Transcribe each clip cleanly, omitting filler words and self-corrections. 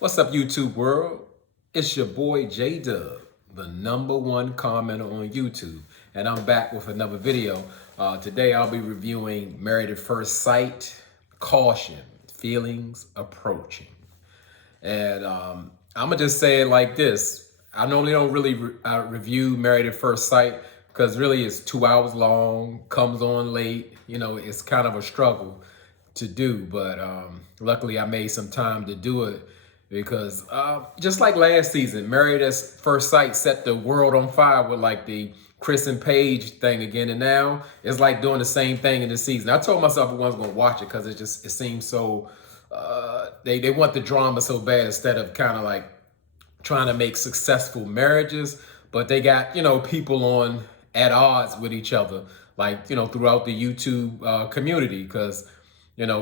What's up, YouTube world? It's your boy J Dub, the #1 commenter on YouTube, and I'm back with another video. Today I'll be reviewing Married at First Sight, Caution, Feelings Approaching. And I'm gonna just say it like this. I normally don't really review Married at First Sight because really it's 2 hours long, comes on late. It's kind of a struggle to do, but luckily I made some time to do it because just like last season, Married at First Sight set the world on fire with like the Chris and Paige thing again, and now it's like doing the same thing in this season. I told myself I wasn't gonna watch it because it seems so they want the drama so bad instead of kind of like trying to make successful marriages, but they got people on at odds with each other, like throughout the YouTube community, because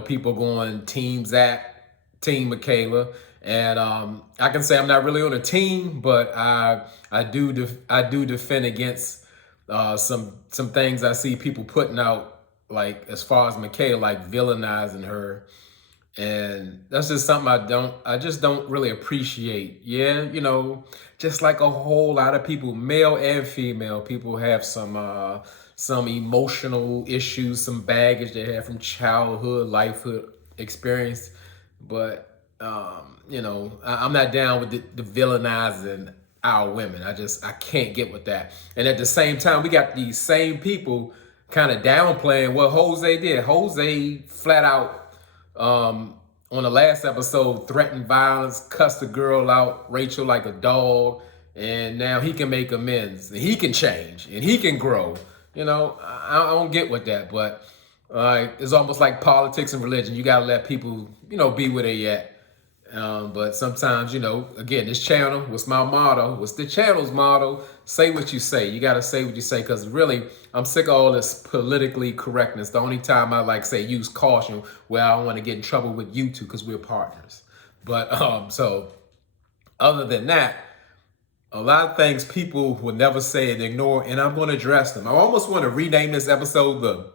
people going Team Zach, Team Michaela, and I can say I'm not really on a team, but I do defend against some things I see people putting out, like as far as Michaela, like villainizing her. And that's just something I just don't really appreciate. Yeah, just like a whole lot of people, male and female, people have some emotional issues, some baggage they have from childhood, lifehood experience. But I'm not down with the villainizing our women. I can't get with that. And at the same time, we got these same people kind of downplaying what Jose did. Jose flat out on the last episode threatened violence, cussed the girl out, Rachel, like a dog, and now he can make amends, and he can change, and he can grow. I don't get with that, but it's almost like politics and religion. You gotta let people, be where they at. But sometimes, again, this channel, what's my motto? What's the channel's motto? Say what you say. You got to say what you say, because really, I'm sick of all this politically correctness. The only time I like say use caution where I don't want to get in trouble with you two because we're partners. But so other than that, a lot of things people will never say and ignore, and I'm going to address them. I almost want to rename this episode the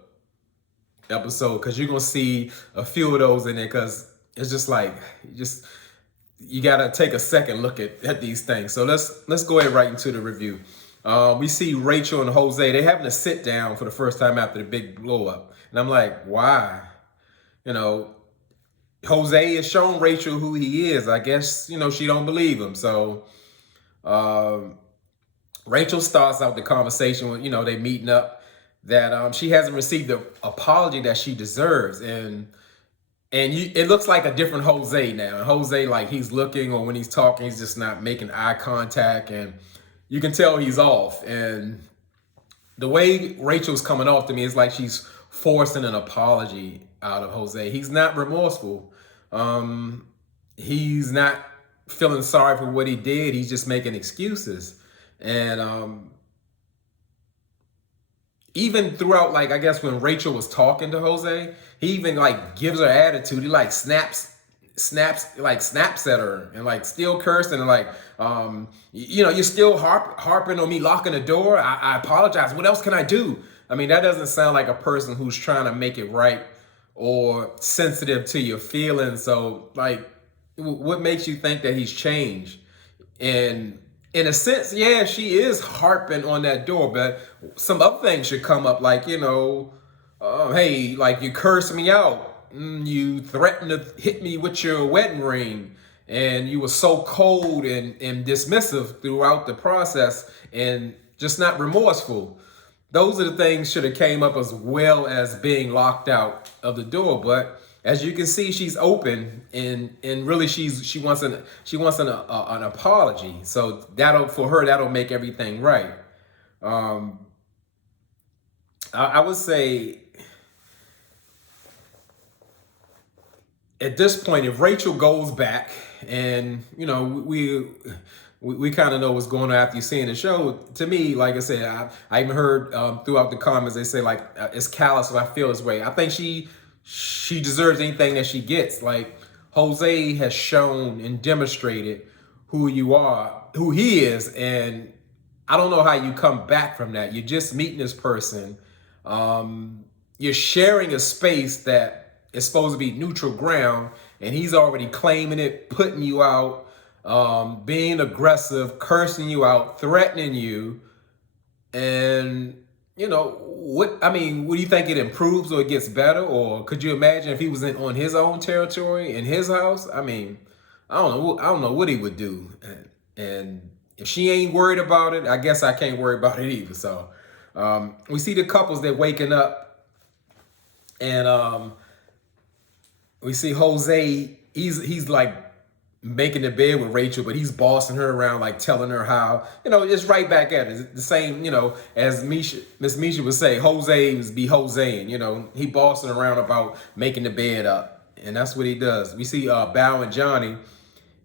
episode, because you're going to see a few of those in there, because it's just like, you gotta take a second look at these things. So let's go ahead right into the review. We see Rachel and Jose, they having a sit down for the first time after the big blow up. And I'm like, why? Jose has shown Rachel who he is. I guess, she don't believe him. So Rachel starts out the conversation with, they meeting up, that she hasn't received the apology that she deserves. And it looks like a different Jose now. And Jose, like, he's looking, or when he's talking, he's just not making eye contact. And you can tell he's off. And the way Rachel's coming off to me is like she's forcing an apology out of Jose. He's not remorseful. He's not feeling sorry for what he did. He's just making excuses. And even throughout, like, I guess when Rachel was talking to Jose, he even like gives her attitude. He like snaps at her, and like still cursing, and like, you're still harping on me locking the door. I apologize. What else can I do? I mean, that doesn't sound like a person who's trying to make it right or sensitive to your feelings. So like, what makes you think that he's changed? And in a sense, yeah, she is harping on that door, but some other things should come up, like, hey, like, you cursed me out, you threatened to hit me with your wedding ring, and you were so cold and dismissive throughout the process and just not remorseful. Those are the things should have came up, as well as being locked out of the door. But as you can see, she's open, and really she wants an apology. So that'll make everything right. I would say at this point, if Rachel goes back, and we kind of know what's going on after you seeing the show. To me, like I said, I even heard throughout the comments they say like it's callous if I feel this way. I think she deserves anything that she gets. Like, Jose has shown and demonstrated who he is, and I don't know how you come back from that. You're just meeting this person. You're sharing a space that is supposed to be neutral ground, and he's already claiming it, putting you out, being aggressive, cursing you out, threatening you. And what do you think, it improves or it gets better? Or could you imagine if he was on his own territory in his house? I mean, I don't know what he would do. And if she ain't worried about it, I guess I can't worry about it either. So we see the couples that waking up, and we see Jose. He's like making the bed with Rachel, but he's bossing her around, like telling her how, it's right back at it. It's the same, as Miss Misha would say, Jose was be Joseing, he bossing around about making the bed up. And that's what he does. We see Bao and Johnny,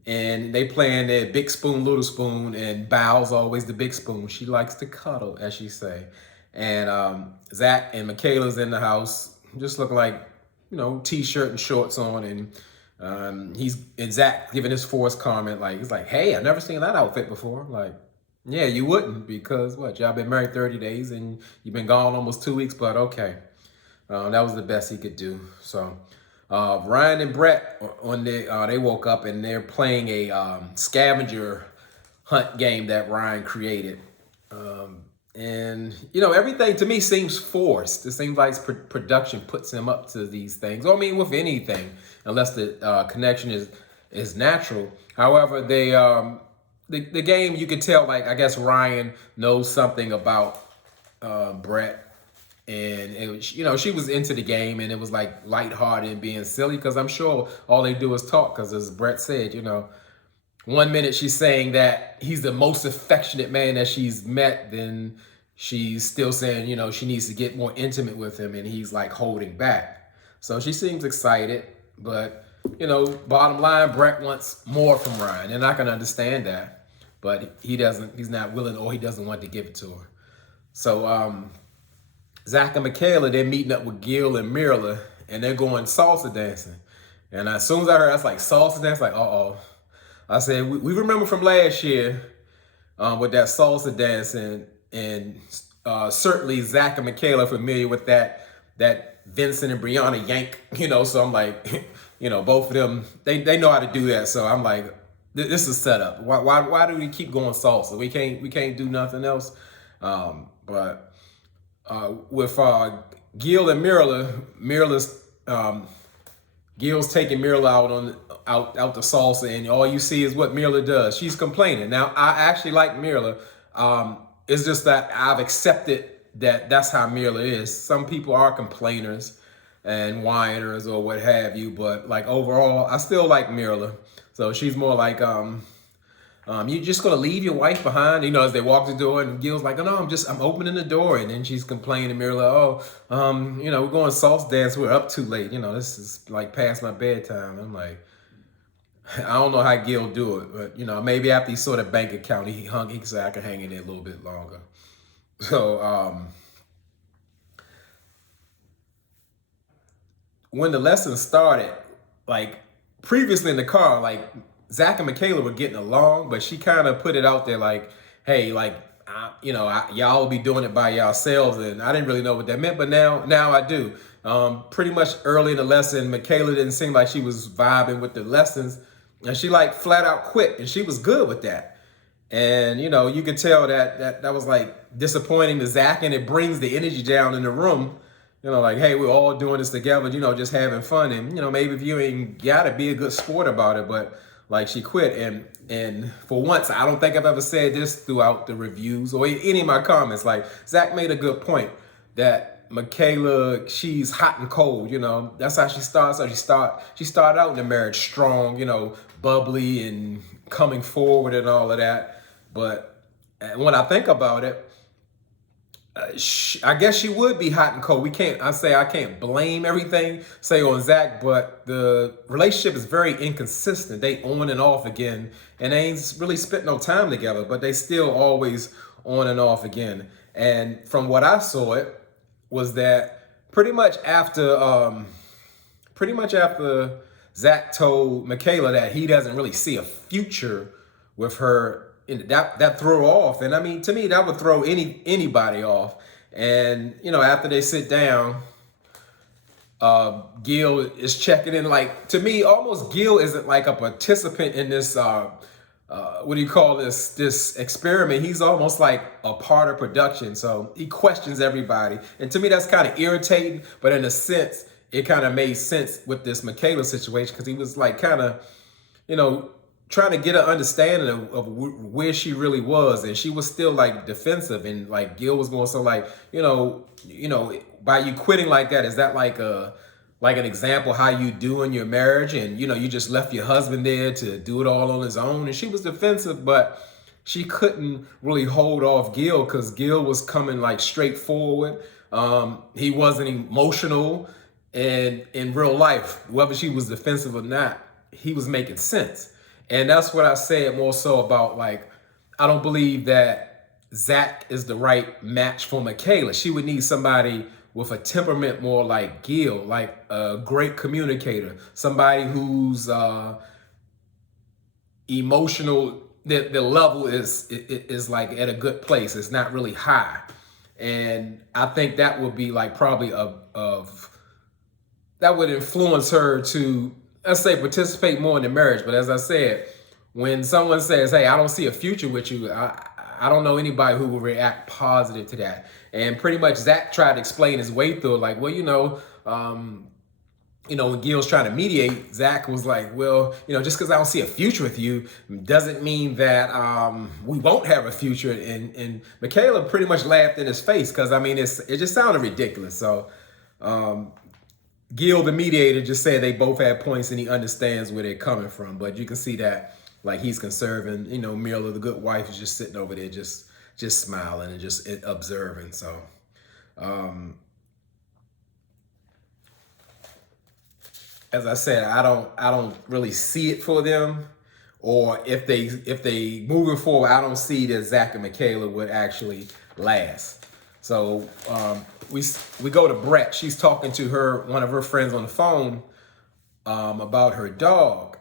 and they playing their big spoon, little spoon, and Bao's always the big spoon. She likes to cuddle, as she say. And Zach and Michaela's in the house, just looking like, t-shirt and shorts on, and Zach giving his forced comment, like, he's like, hey, I've never seen that outfit before. Like, yeah, you wouldn't, because y'all been married 30 days and you've been gone almost 2 weeks, but okay. That was the best he could do. So Ryan and Brett, they woke up and they're playing a scavenger hunt game that Ryan created. And everything to me seems forced. It seems like production puts him up to these things. I mean, with anything, unless the connection is natural. However, the game, you could tell, like, I guess Ryan knows something about Brett, and she was into the game, and it was like lighthearted and being silly, because I'm sure all they do is talk. Because as Brett said, 1 minute she's saying that he's the most affectionate man that she's met, then she's still saying, she needs to get more intimate with him, and he's like holding back. So she seems excited, but bottom line, Brett wants more from Ryan, and I can understand that, but he's not willing, or he doesn't want to give it to her. So Zach and Michaela, they're meeting up with Gil and Mirla, and they're going salsa dancing. And as soon as I heard, I was like, salsa dance, like, uh-oh. I said, we remember from last year with that salsa dancing, and certainly Zach and Michaela are familiar with that Vincent and Brianna yank, so I'm like, both of them, they know how to do that. So I'm like, this is set up. Why do we keep going salsa? We can't do nothing else. But with Gil and Mirla's Gil's taking Mirla out the salsa, and all you see is what Mirla does. She's complaining. Now, I actually like Mirla. It's just that I've accepted that that's how Mirla is. Some people are complainers and whiners or what have you, but like overall, I still like Mirla. So she's more like, you're just gonna leave your wife behind, as they walk the door, and Gil's like, oh no, I'm opening the door, and then she's complaining to Mirla, we're going salsa dance, we're up too late, this is like past my bedtime. I'm like, I don't know how Gil do it, but maybe after he saw the bank account, he said I could hang in there a little bit longer. So when the lesson started, like previously in the car, like Zach and Michaela were getting along, but she kind of put it out there like, hey, like, y'all will be doing it by yourselves. And I didn't really know what that meant, but now I do. Pretty much early in the lesson, Michaela didn't seem like she was vibing with the lessons, and she like flat out quit, and she was good with that. And, you could tell that was like disappointing to Zach, and it brings the energy down in the room. Like, hey, we're all doing this together, just having fun. And, maybe if you ain't gotta be a good sport about it, but like she quit. And for once, I don't think I've ever said this throughout the reviews or any of my comments. Like, Zach made a good point that Michaela, she's hot and cold, that's how she starts. So she started out in the marriage strong, bubbly and coming forward and all of that. But when I think about it, I guess she would be hot and cold. I can't blame everything, say, on Zach, but the relationship is very inconsistent. They on and off again, and they ain't really spent no time together, but they still always on and off again. And from what I saw, it was that pretty much after Zach told Michaela that he doesn't really see a future with her, that threw her off. And I mean, to me, that would throw anybody off. And after they sit down, Gil is checking in. Like, to me, almost Gil isn't like a participant in this. What do you call this? This experiment. He's almost like a part of production. So he questions everybody, and to me, that's kind of irritating. But in a sense, it kind of made sense with this Michaela situation because he was like kind of, you know, trying to get an understanding of where she really was, and she was still like defensive, and like Gil was going, so like, by you quitting like that, is that like an example how you do in your marriage, and you just left your husband there to do it all on his own? And she was defensive, but she couldn't really hold off Gil because Gil was coming like straightforward. He wasn't emotional, and in real life, whether she was defensive or not, he was making sense. And that's what I said more so about, like, I don't believe that Zach is the right match for Michaela. She would need somebody with a temperament more like Gil, like a great communicator, somebody who's emotional, the level is like at a good place. It's not really high. And I think that would be like probably that would influence her to, let's say, participate more in the marriage. But as I said, when someone says, hey, I don't see a future with you, I don't know anybody who will react positive to that. And pretty much Zach tried to explain his way through it, like, well, when Gil's trying to mediate, Zach was like, well, just because I don't see a future with you doesn't mean that we won't have a future. And Michaela pretty much laughed in his face because, I mean, it just sounded ridiculous. So Gil, the mediator, just said they both had points and he understands where they're coming from. But you can see that, like, he's conserving. Mila, the good wife, is just sitting over there just smiling and just observing. So as I said, I don't really see it for them. Or if they moving forward, I don't see that Zach and Michaela would actually last. So we go to Brett. She's talking to one of her friends on the phone about her dog,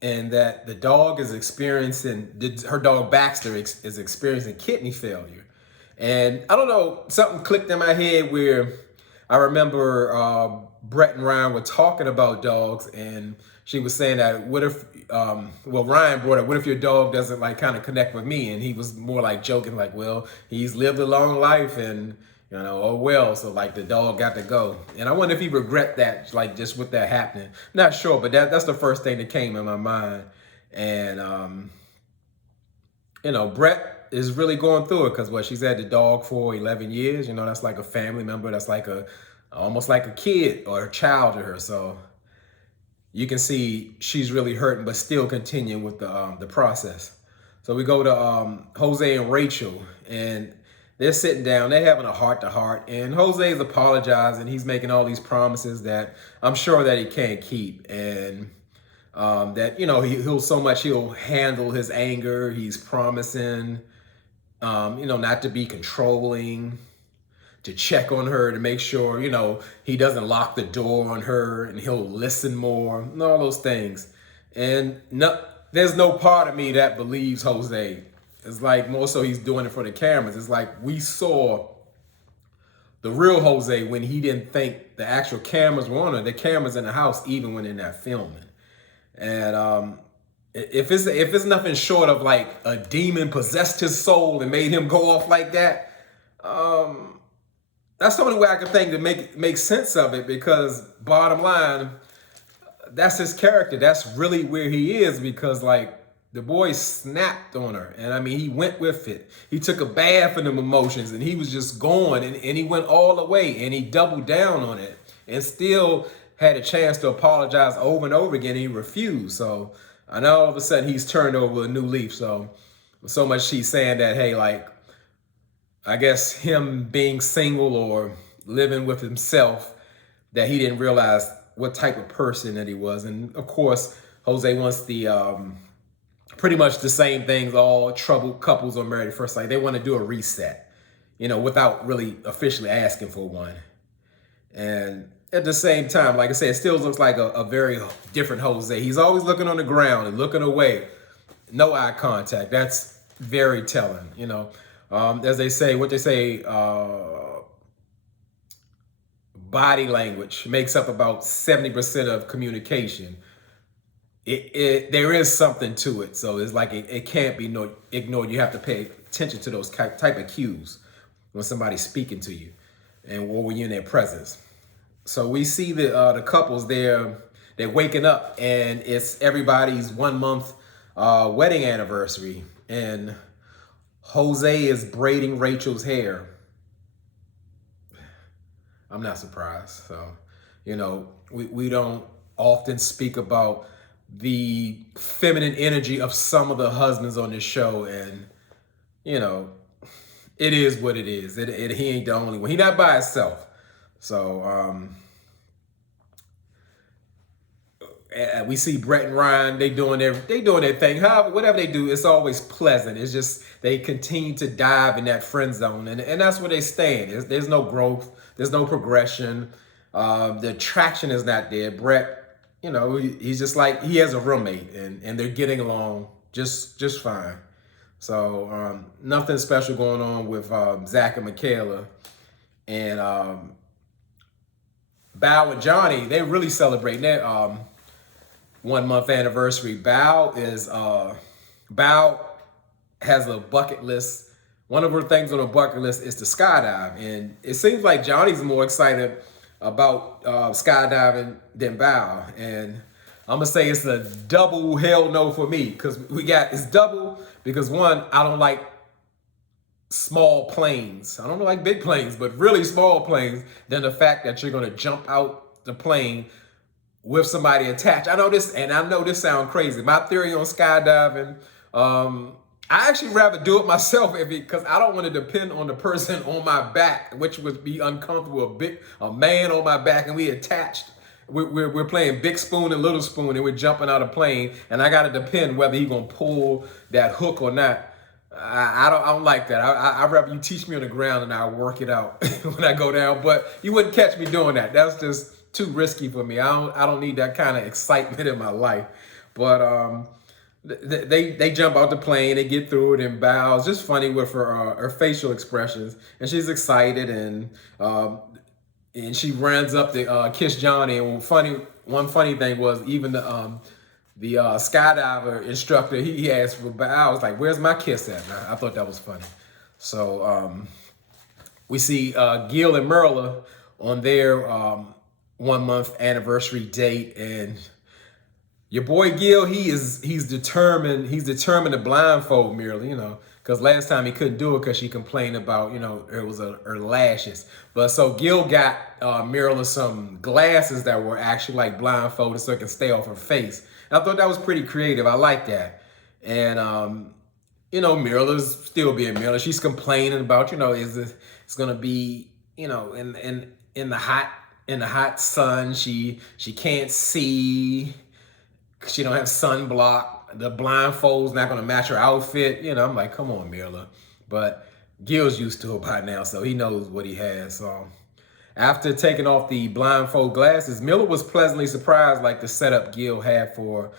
and that the dog is her dog Baxter is experiencing kidney failure. And I don't know, something clicked in my head where I remember Brett and Ryan were talking about dogs, and she was saying that what if, Ryan brought up, what if your dog doesn't like kind of connect with me? And he was more like joking, like, well, he's lived a long life and, oh well, so like the dog got to go. And I wonder if he regret that, like just with that happening. Not sure, but that's the first thing that came in my mind. And, Brett is really going through it because she's had the dog for 11 years. That's like a family member. That's like almost like a kid or a child to her. So you can see she's really hurting, but still continuing with the process. So we go to Jose and Rachel, and they're sitting down. They're having a heart-to-heart, and Jose is apologizing. He's making all these promises that I'm sure that he can't keep, and that he'll handle his anger. He's promising, not to be controlling, to check on her, to make sure, he doesn't lock the door on her, and he'll listen more, and all those things. And there's no part of me that believes Jose. It's like more so he's doing it for the cameras. It's like we saw the real Jose when he didn't think the actual cameras were on her. The cameras in the house, even when they're not filming. And if it's nothing short of like a demon possessed his soul and made him go off like that, that's the only way I can think to make sense of it, because bottom line, that's his character. That's really where he is, because like the boy snapped on her, and I mean, he went with it. He took a bath in them emotions, and he was just going, and he went all the way, and he doubled down on it, and still had a chance to apologize over and over again. And he refused. So I know all of a sudden he's turned over a new leaf. So much she's saying that, hey, like, I guess him being single or living with himself, that he didn't realize what type of person that he was. And of course, Jose wants the pretty much the same things all troubled couples or married at first sight. They want to do a reset, without really officially asking for one. And at the same time, like I said, it still looks like a very different Jose. He's always looking on the ground and looking away. No eye contact. That's very telling, As they say, body language makes up about 70% of communication. There is something to it. So it's like it can't be ignored. You have to pay attention to those type of cues when somebody's speaking to you or when you're in their presence. So we see the couples there, they're waking up and it's everybody's 1 month wedding anniversary. And Jose is braiding Rachel's hair. I'm not surprised. So, we don't often speak about the feminine energy of some of the husbands on this show. And, it is what it is. He ain't the only one. He not by himself. So, we see Brett and Ryan, they doing their thing. However, whatever they do, it's always pleasant. It's just they continue to dive in that friend zone, and that's where they stand. There's no growth, there's no progression. The attraction is not there. Brett, he's just like he has a roommate, and they're getting along just fine. So nothing special going on with Zach and Michaela, and Bao and Johnny. They really celebrating their 1 month anniversary. Bao has a bucket list. One of her things on her bucket list is to skydive, and it seems like Johnny's more excited about skydiving than Bao. And I'm gonna say it's a double hell no for me, because it's double because one, I don't like small planes. I don't like big planes, but really small planes. Then the fact that you're gonna jump out the plane with somebody attached. I know this sounds crazy. My theory on skydiving, I actually rather do it myself because I don't want to depend on the person on my back, which would be uncomfortable. A man on my back and we attached. We're playing big spoon and little spoon and we're jumping out of plane, and I got to depend whether he gonna pull that hook or not. I don't like that. I'd rather you teach me on the ground and I'll work it out when I go down. But you wouldn't catch me doing that. That's just too risky for me. I don't need that kind of excitement in my life. But they jump out the plane, they get through it, and bows. Just funny with her facial expressions, and she's excited, and she runs up to kiss Johnny. And one funny thing was even the skydiver instructor, he asked for bow. I was like, "Where's my kiss at?" And I thought that was funny. So we see Gil and Merla on their 1 month anniversary date, and your boy Gil, he's determined to blindfold Merla, because last time he couldn't do it because she complained about, it was her lashes. But so Gil got Merla some glasses that were actually like blindfolded so it can stay off her face. And I thought that was pretty creative. I like that. And Merla's still being Merla. She's complaining about, it's gonna be, in the hot sun. She can't see. She don't have sunblock. The blindfold's not gonna match her outfit. I'm like, come on, Mirla. But Gil's used to it by now, so he knows what he has. So after taking off the blindfold glasses, Miller was pleasantly surprised, like the setup Gil had for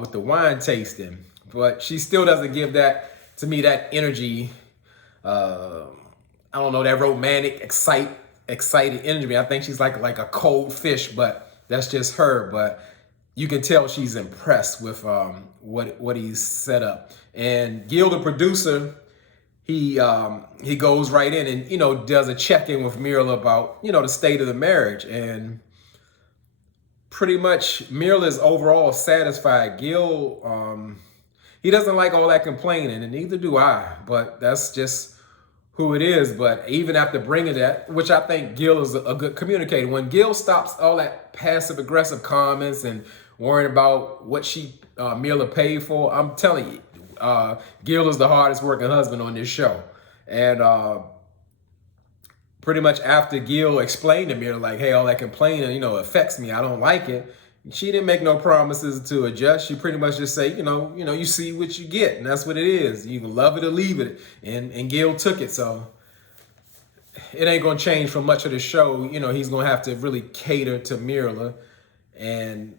with the wine tasting. But she still doesn't give that energy. I don't know, that romantic, excited energy. I think she's like a cold fish, but that's just her. But you can tell she's impressed with what he's set up. And Gil, the producer, he goes right in and does a check-in with Mirla about the state of the marriage, and pretty much Mirla is overall satisfied. Gil, he doesn't like all that complaining, and neither do I. But that's just who it is. But even after bringing that, which I think Gil is a good communicator, when Gil stops all that passive aggressive comments and worrying about what Mirla paid for, I'm telling you, Gil is the hardest working husband on this show. And pretty much after Gil explained to Mirla, like, hey, all that complaining, affects me, I don't like it, she didn't make no promises to adjust. She pretty much just say, you see what you get, and that's what it is. You can love it or leave it. And Gil took it. So it ain't gonna change for much of the show. He's gonna have to really cater to Mirla, and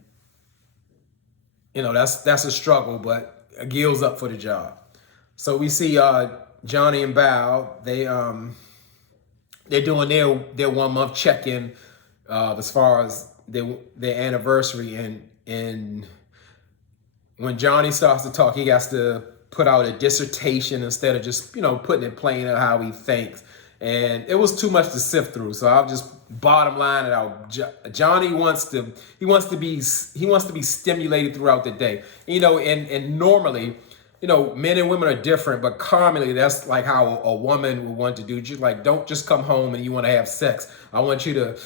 that's a struggle, but Gil's up for the job. So we see Johnny and Bao, they're doing their 1 month check-in, as far as their anniversary, and when Johnny starts to talk, he has to put out a dissertation instead of just, putting it plain on how he thinks. And it was too much to sift through. So I'll just bottom line it out. Johnny wants to be stimulated throughout the day. And normally, men and women are different, but commonly that's like how a woman would want to do. Just like, don't just come home and you want to have sex. I want you to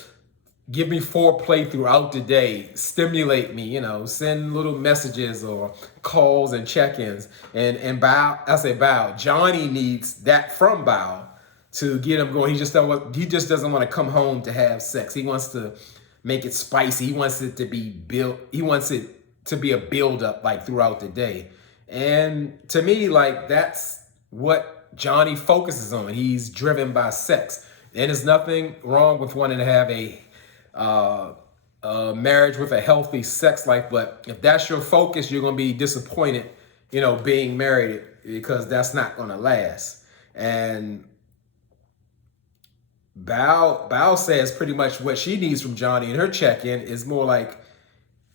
give me foreplay throughout the day, stimulate me, send little messages or calls and check-ins. And Bow, Johnny needs that from Bow to get him going. He just doesn't want to come home to have sex. He wants to make it spicy. He wants it to be built. He wants it to be a build-up like throughout the day. And to me, like, that's what Johnny focuses on. He's driven by sex. And there's nothing wrong with wanting to have a marriage with a healthy sex life, but if that's your focus, you're gonna be disappointed, being married, because that's not gonna last. And Bao says pretty much what she needs from Johnny in her check-in is more like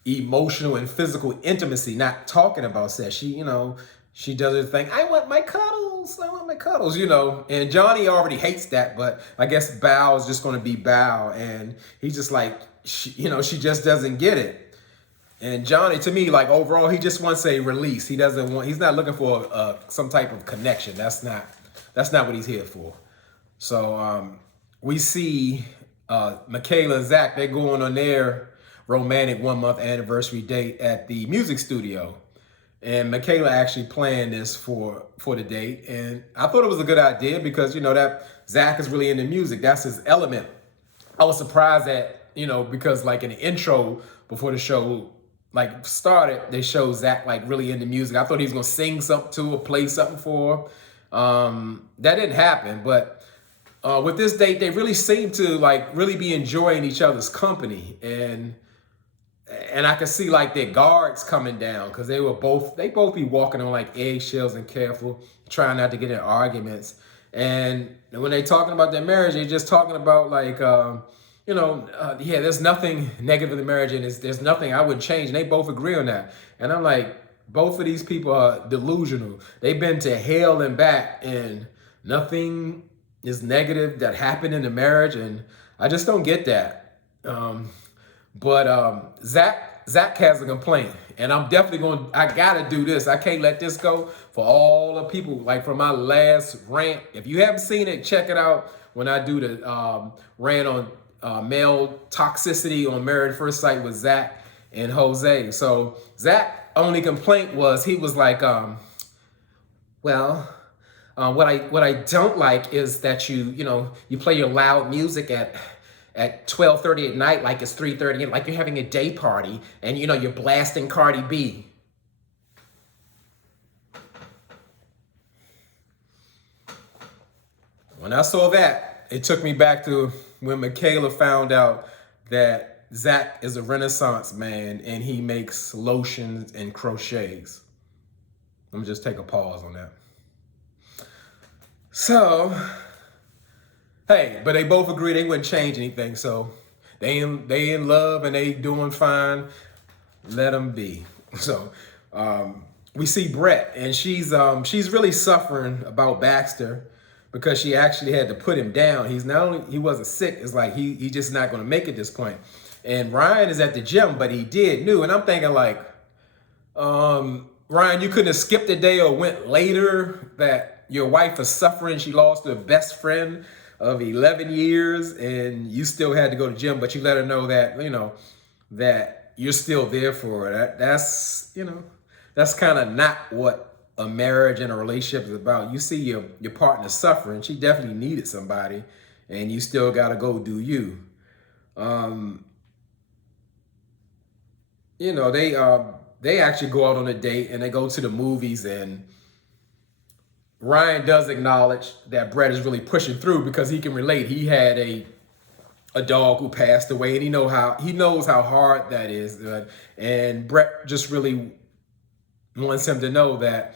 emotional and physical intimacy, not talking about sex. She does her thing. I want my cuddles, and Johnny already hates that, but I guess Bao is just going to be Bao, and he's just like, she just doesn't get it. And Johnny, to me, like, overall, he just wants a release. He's not looking for some type of connection. That's not what he's here for. So we see Michaela and Zach, they're going on their romantic 1-month anniversary date at the music studio. And Michaela actually planned this for the date. And I thought it was a good idea because, that Zach is really into music. That's his element. I was surprised that, because like in the intro before the show like started, they showed Zach like really into music. I thought he was going to sing something to her, play something for her. That didn't happen. But with this date, they really seem to like really be enjoying each other's company. And I could see like their guards coming down because they both be walking on like eggshells and careful, trying not to get in arguments. And when they talking about their marriage, they're just talking about like, there's nothing negative in the marriage, and there's nothing I would change. And they both agree on that. And I'm like, both of these people are delusional. They've been to hell and back, and nothing is negative that happened in the marriage. And I just don't get that. But Zach has a complaint, and I'm definitely I gotta do this. I can't let this go for all the people, like from my last rant. If you haven't seen it, check it out when I do the rant on male toxicity on Married at First Sight with Zach and Jose. So Zach's only complaint was, he was like, what I don't like is that you play your loud music at 12:30 at night, like it's 3:30, like you're having a day party, and you're blasting Cardi B. When I saw that, it took me back to when Michaela found out that Zach is a Renaissance man and he makes lotions and crochets. Let me just take a pause on that. So, hey, but they both agree they wouldn't change anything. So they in love and they doing fine. Let them be. So we see Brett, and she's really suffering about Baxter because she actually had to put him down. He wasn't sick. It's like he just not going to make it this point. And Ryan is at the gym, but he knew. And I'm thinking like, Ryan, you couldn't have skipped a day or went later that your wife is suffering. She lost her best friend of 11 years and you still had to go to gym, but you let her know that, that you're still there for her. That's kind of not what a marriage and a relationship is about. You see your partner suffering. She definitely needed somebody, and you still got to go do you. They actually go out on a date and they go to the movies, and Ryan does acknowledge that Brett is really pushing through because he can relate. He had a dog who passed away, and he knows how hard that is. And Brett just really wants him to know that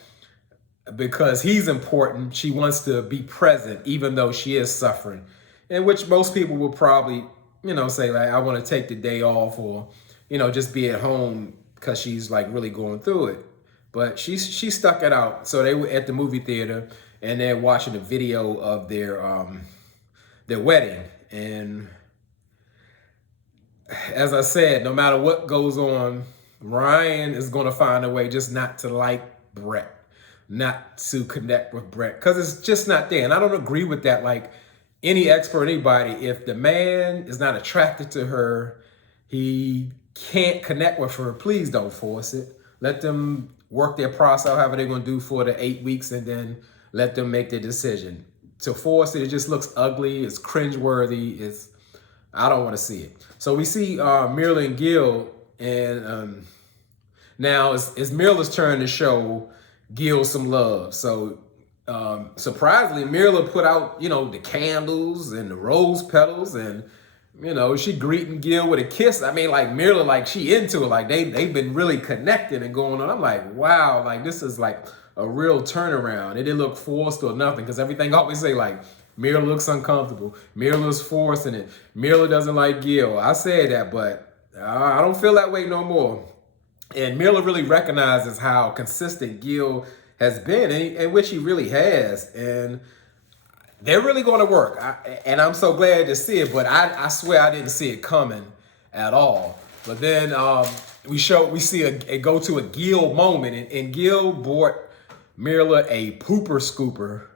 because he's important, she wants to be present, even though she is suffering, and which most people will probably, say like, I want to take the day off, or, just be at home because she's like really going through it. But she stuck it out. So they were at the movie theater and they're watching a video of their wedding. And as I said, no matter what goes on, Ryan is going to find a way just not to like Brett, not to connect with Brett, because it's just not there. And I don't agree with that. Like any expert, anybody, if the man is not attracted to her, he can't connect with her, please don't force it. Let them work their process out, however they're going to do for the 8 weeks, and then let them make their decision. To force it, it just looks ugly. It's cringeworthy. I don't want to see it. So we see Michaela and Gil, and now it's Michaela's turn to show Gil some love. So surprisingly, Michaela put out, the candles and the rose petals, and she greeting Gil with a kiss. I mean, like Michaela, like she into it. Like they've been really connected and going on. I'm like, wow, like this is like a real turnaround. It didn't look forced or nothing, because everything I always say like, Michaela looks uncomfortable. Michaela's forcing it. Michaela doesn't like Gil. I said that, but I don't feel that way no more. And Michaela really recognizes how consistent Gil has been, and which he really has. And they're really going to work. And I'm so glad to see it, but I swear I didn't see it coming at all. But then we see a go to a Gil moment, and Gil bought Michaela a pooper scooper,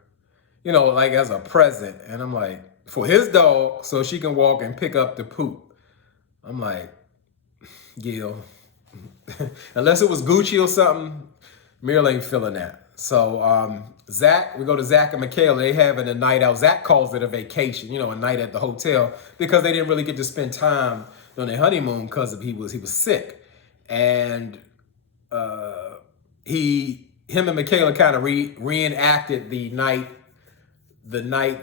like as a present. And I'm like, for his dog, so she can walk and pick up the poop. I'm like, Gil, unless it was Gucci or something, Michaela ain't feeling that. So we go to Zach and Michaela. They having a night out. Zach calls it a vacation, a night at the hotel, because they didn't really get to spend time on their honeymoon because he was sick. And him and Michaela kind of reenacted the night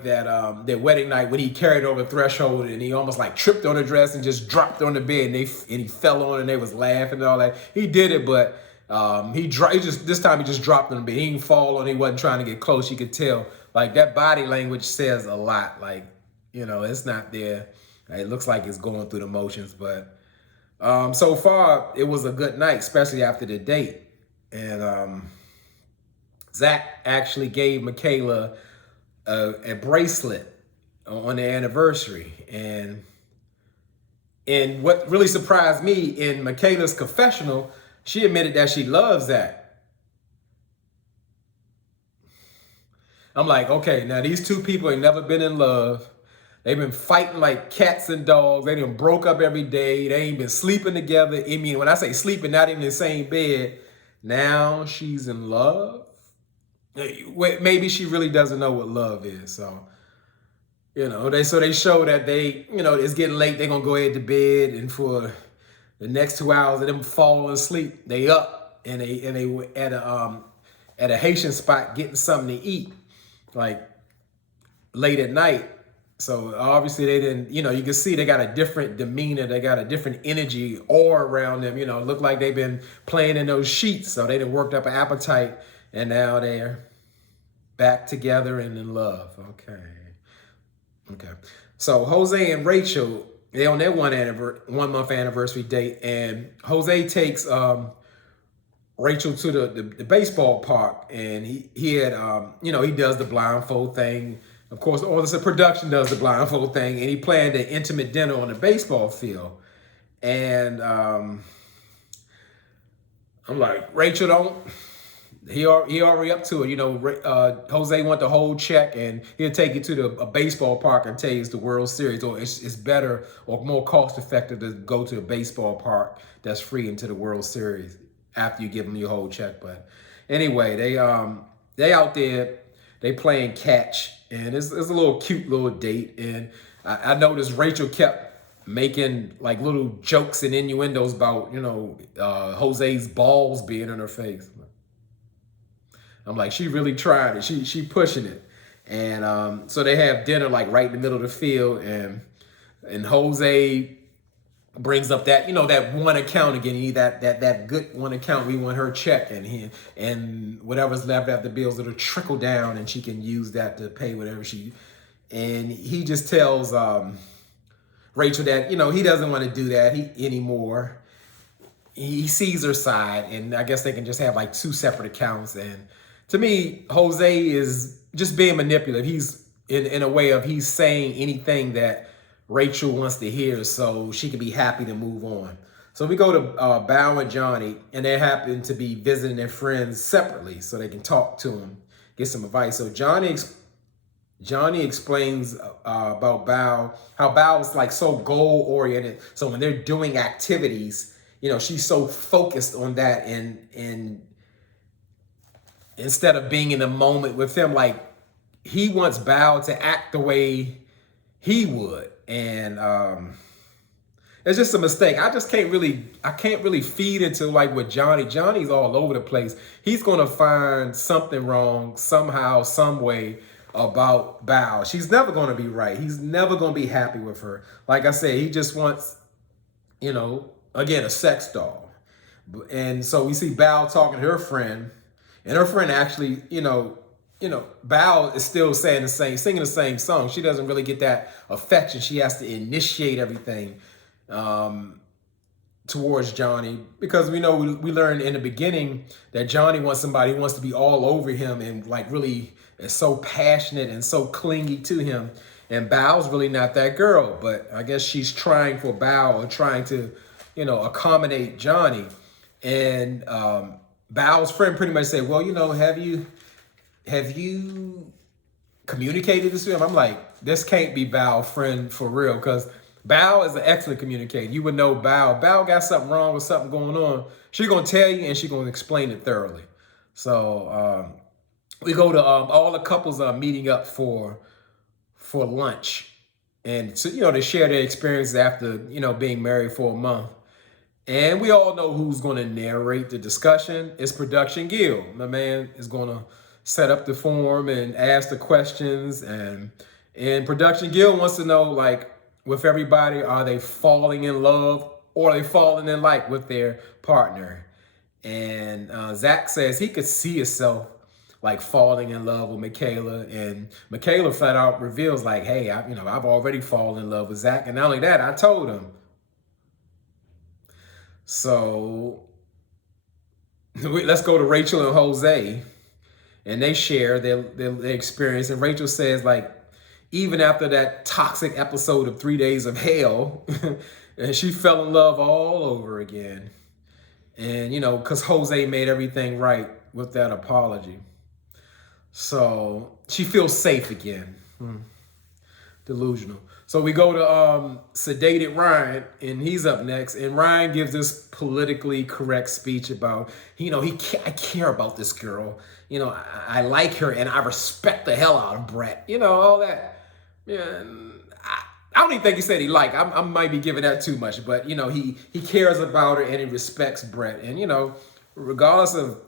that their wedding night, when he carried over the threshold and he almost like tripped on the dress and just dropped on the bed, and he fell on it, and they was laughing and all that. He did it, but this time he just dropped on the bed. He didn't fall on it. He wasn't trying to get close. You could tell like that body language says a lot. Like, it's not there. It looks like it's going through the motions, but so far it was a good night, especially after the date. And Zach actually gave Michaela a bracelet on their anniversary. And what really surprised me, in Michaela's confessional, she admitted that she loves Zach. I'm like, okay, now these two people ain't never been in love. They've been fighting like cats and dogs. They done broke up every day. They ain't been sleeping together. I mean, when I say sleeping, not even in the same bed. Now she's in love. Maybe she really doesn't know what love is. So, they show that it's getting late. They're gonna go ahead to bed, and for the next 2 hours of them falling asleep, they up and they were at a Haitian spot getting something to eat, like late at night. So obviously they didn't, you can see they got a different demeanor. They got a different energy aura around them. Look like they've been playing in those sheets. So they done worked up an appetite, and now they're back together and in love. Okay. So Jose and Rachel, they on their 1 month anniversary date, and Jose takes Rachel to the baseball park, and he had he does the blindfold thing. Of course, all this production does the blindfold thing, and he planned an intimate dinner on the baseball field. And I'm like, Rachel, don't. He already up to it. Jose want the whole check, and he'll take you to a baseball park and tell you it's the World Series, or it's better or more cost effective to go to a baseball park that's free into the World Series after you give them your whole check. But anyway, they out there, they playing catch, and it's a little cute little date. And I noticed Rachel kept making like little jokes and innuendos about Jose's balls being in her face. I'm like, she really trying it. She pushing it. And so they have dinner like right in the middle of the field, and Jose brings up that that one account again. He that good one account. We want her check, and whatever's left after bills that'll trickle down, and she can use that to pay whatever she. And he just tells Rachel that, he doesn't want to do that anymore. He sees her side, and I guess they can just have like two separate accounts. And to me, Jose is just being manipulative. He's in a way of he's saying anything that Rachel wants to hear so she can be happy to move on. So we go to Bao and Johnny, and they happen to be visiting their friends separately so they can talk to them, get some advice. So Johnny explains about Bao, how Bao is like so goal oriented. So when they're doing activities, she's so focused on that, and instead of being in the moment with him, like he wants Bao to act the way he would, and it's just a mistake. I can't really feed into like with Johnny. Johnny's all over the place. He's gonna find something wrong somehow, some way about Bao. She's never gonna be right. He's never gonna be happy with her. Like I said, he just wants, again, a sex doll. And so we see Bao talking to her friend, and her friend actually, Bao is still singing the same song. She doesn't really get that affection. She has to initiate everything towards Johnny, because we learned in the beginning that Johnny wants somebody who wants to be all over him and like really is so passionate and so clingy to him. And Bao's really not that girl, but I guess she's trying for Bao, or trying to, accommodate Johnny. And Bao's friend pretty much said, well, have you communicated this with him? I'm like, this can't be Bao's friend for real, because Bao is an excellent communicator. You would know Bao. Bao got something wrong with something going on. She's going to tell you, and she's going to explain it thoroughly. So we go to all the couples are meeting up for lunch. And, to share their experiences after, being married for a month. And we all know who's going to narrate the discussion. It's Production Gil. My man is going to set up the forum and ask the questions. And Production Gil wants to know, like, with everybody, are they falling in love, or are they falling in like with their partner? And Zach says he could see himself like falling in love with Michaela, and Michaela flat out reveals like, hey, I've already fallen in love with Zach, and not only that, I told him. So let's go to Rachel and Jose, and they share their experience. And Rachel says, like, even after that toxic episode of 3 Days of Hell, and she fell in love all over again. And, because Jose made everything right with that apology. So she feels safe again. Delusional. So we go to sedated Ryan, and he's up next. And Ryan gives this politically correct speech about, I care about this girl. I like her, and I respect the hell out of Brett. All that. Yeah, I don't even think he said he liked. I might be giving that too much, but he cares about her, and he respects Brett. And regardless of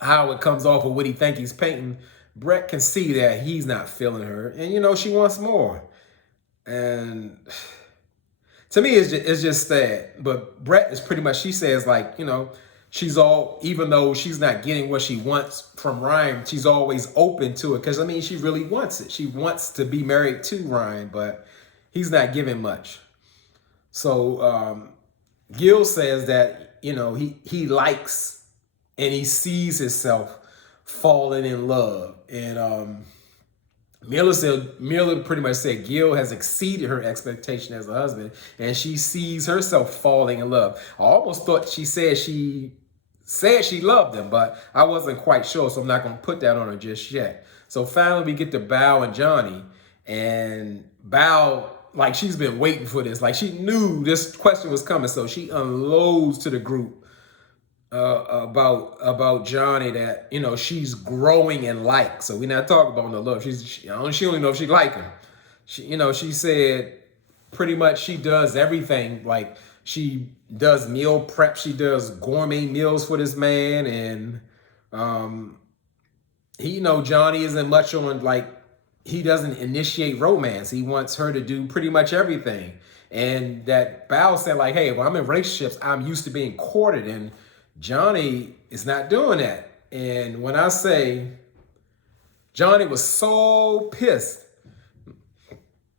how it comes off or what he think he's painting, Brett can see that he's not feeling her, and she wants more. And to me, it's just sad. But Brett is pretty much, she says, like, she's even though she's not getting what she wants from Ryan, she's always open to it, because she really wants it. She wants to be married to Ryan, but he's not giving much. So Gil says that he likes, and he sees himself falling in love. And Miller pretty much said Gil has exceeded her expectation as a husband, and she sees herself falling in love. I almost thought she said she loved him, but I wasn't quite sure, so I'm not going to put that on her just yet. So finally we get to Bao and Johnny, and Bao, like, she's been waiting for this. Like, she knew this question was coming, so she unloads to the group about Johnny that, she's growing in like. So we're not talking about no love. She don't even know if she like him. She said pretty much she does everything. Like, she does meal prep. She does gourmet meals for this man. And Johnny isn't much on, like, he doesn't initiate romance. He wants her to do pretty much everything. And that Bao said, like, hey, when I'm in relationships, I'm used to being courted, and Johnny is not doing that. And when I say Johnny was so pissed.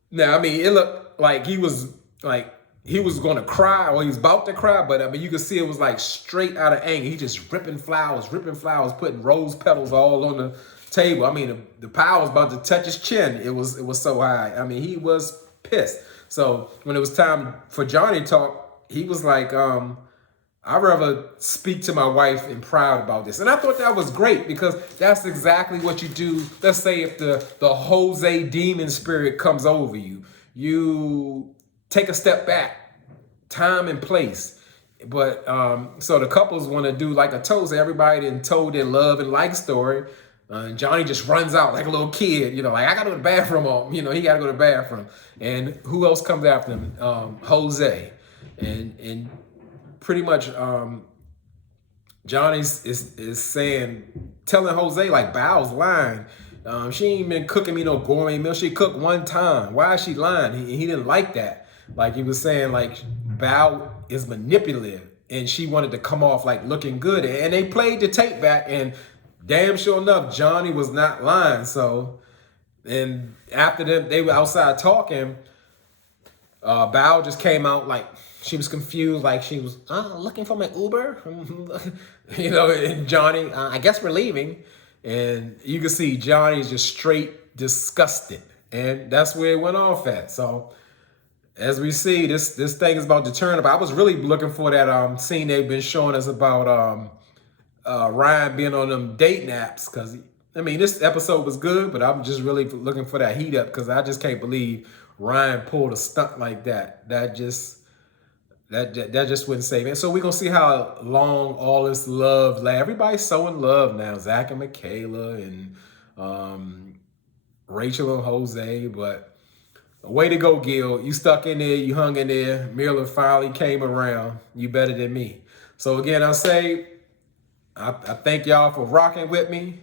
Now, it looked like he was like he was going to cry, or he was about to cry, but I mean, you could see it was like straight out of anger. He just ripping flowers, putting rose petals all on the table. I mean, the pile was about to touch his chin. It was so high. I mean, he was pissed. So when it was time for Johnny to talk, he was like, I'd rather speak to my wife in private about this. And I thought that was great, because that's exactly what you do. Let's say if the Jose demon spirit comes over you, you take a step back, time and place. But so the couples want to do like a toast. Everybody done told their love and like story. And Johnny just runs out like a little kid, like I gotta go to the bathroom, or he gotta go to the bathroom. And who else comes after him? Jose. And pretty much Johnny's is saying, telling Jose like Bao's lying. She ain't been cooking me no gourmet meal. She cooked one time. Why is she lying? He didn't like that. Like he was saying, like Bao is manipulative, and she wanted to come off like looking good. And they played the tape back, and damn sure enough, Johnny was not lying. So, and after them, they were outside talking. Bao just came out like she was confused, like she was looking for my Uber, and Johnny, I guess we're leaving. And you can see Johnny's just straight disgusted, and that's where it went off at. So as we see, this thing is about to turn up. I was really looking for that scene they've been showing us about Ryan being on them dating apps, because I mean, this episode was good, but I'm just really looking for that heat up, because I just can't believe Ryan pulled a stunt like that. That just wouldn't save it. So we're gonna see how long all this love lasts. Everybody's so in love now. Zach and Michaela, and Rachel and Jose. But way to go, Gil. You stuck in there, you hung in there. Miller finally came around. You better than me. So again, I say, I thank y'all for rocking with me.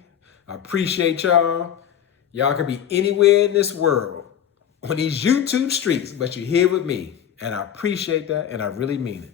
I appreciate y'all. Y'all could be anywhere in this world on these YouTube streets, but you're here with me. And I appreciate that, and I really mean it.